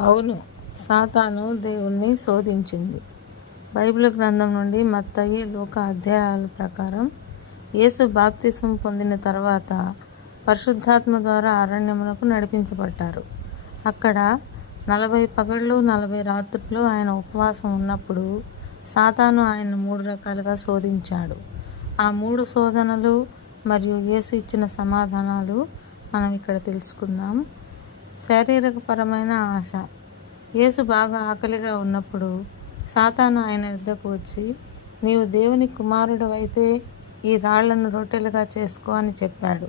అవును, సాతాను దేవుణ్ణి శోధించింది. బైబిల్ గ్రంథం నుండి మత్తయి, లూకా అధ్యాయాల ప్రకారం యేసు బాప్తిసం పొందిన తర్వాత పరిశుద్ధాత్మ ద్వారా అరణ్యములకు నడిపించబడ్డారు. అక్కడ 40 పగళ్ళు 40 రాత్రులు ఆయన ఉపవాసం ఉన్నప్పుడు సాతాను ఆయన్ను 3 రకాలుగా శోధించాడు. ఆ 3 శోధనలు మరియు యేసు ఇచ్చిన సమాధానాలు మనం ఇక్కడ తెలుసుకుందాం. శారీరకపరమైన ఆశ. యేసు బాగా ఆకలిగా ఉన్నప్పుడు సాతాను ఆయన యుద్ధకు వచ్చి, నీవు దేవుని కుమారుడవైతే ఈ రాళ్లను రొట్టెలుగా చేసుకో అని చెప్పాడు.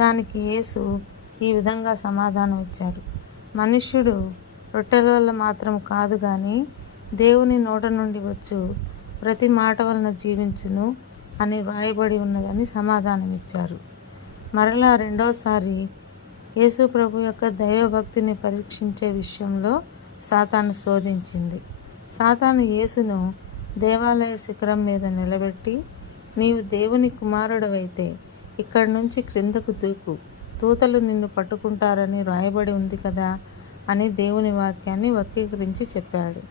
దానికి యేసు ఈ విధంగా సమాధానం ఇచ్చారు, మనుష్యుడు రొట్టెల వల్ల మాత్రం కాదు కానీ దేవుని నోట నుండి వచ్చు ప్రతి మాట వలన జీవించును అని వ్రాయబడి ఉన్నదని సమాధానం ఇచ్చారు. మరలా రెండోసారి యేసు ప్రభు యొక్క దైవభక్తిని పరీక్షించే విషయంలో సాతాను శోధించింది. సాతాను యేసును దేవాలయ శిఖరం మీద నిలబెట్టి, నీవు దేవుని కుమారుడవైతే ఇక్కడి నుంచి క్రిందకు దూకు, దూతలు నిన్ను పట్టుకుంటారని రాయబడి ఉంది కదా అని దేవుని వాక్యాన్ని వక్రీకరించి చెప్పాడు.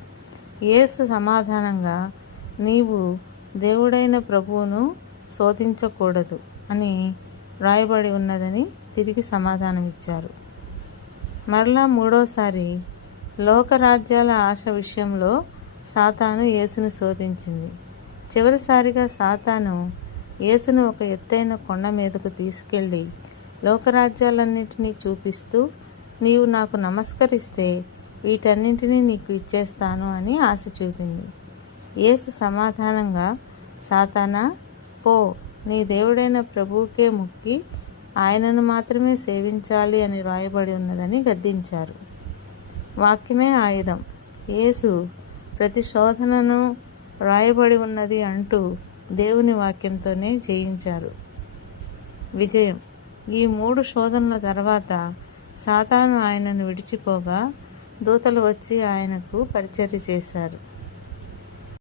యేసు సమాధానంగా, నీవు దేవుడైన ప్రభువును శోధించకూడదు అని రాయబడి ఉన్నదని తిరిగి సమాధానమిచ్చారు. మరలా మూడోసారి లోకరాజ్యాల ఆశ విషయంలో సాతాను యేసును శోధించింది. చివరిసారిగా సాతాను యేసును ఒక ఎత్తైన కొండ మీదకు తీసుకెళ్ళి లోకరాజ్యాలన్నింటినీ చూపిస్తూ, నీవు నాకు నమస్కరిస్తే వీటన్నింటినీ నీకు ఇచ్చేస్తాను అని ఆశ చూపింది. యేసు సమాధానంగా, సాతానా, పో, నీ దేవుడైన ప్రభువుకే మొక్కి ఆయనను మాత్రమే సేవించాలి అని రాయబడి ఉన్నదని గద్దించారు. వాక్యమే ఆయుధం. యేసు ప్రతి శోధనను రాయబడి ఉన్నది అంటూ దేవుని వాక్యంతోనే జయించారు. విజయం. ఈ 3 శోధనల తర్వాత సాతాను ఆయనను విడిచిపోగా దూతలు వచ్చి ఆయనకు పరిచర్య చేశారు.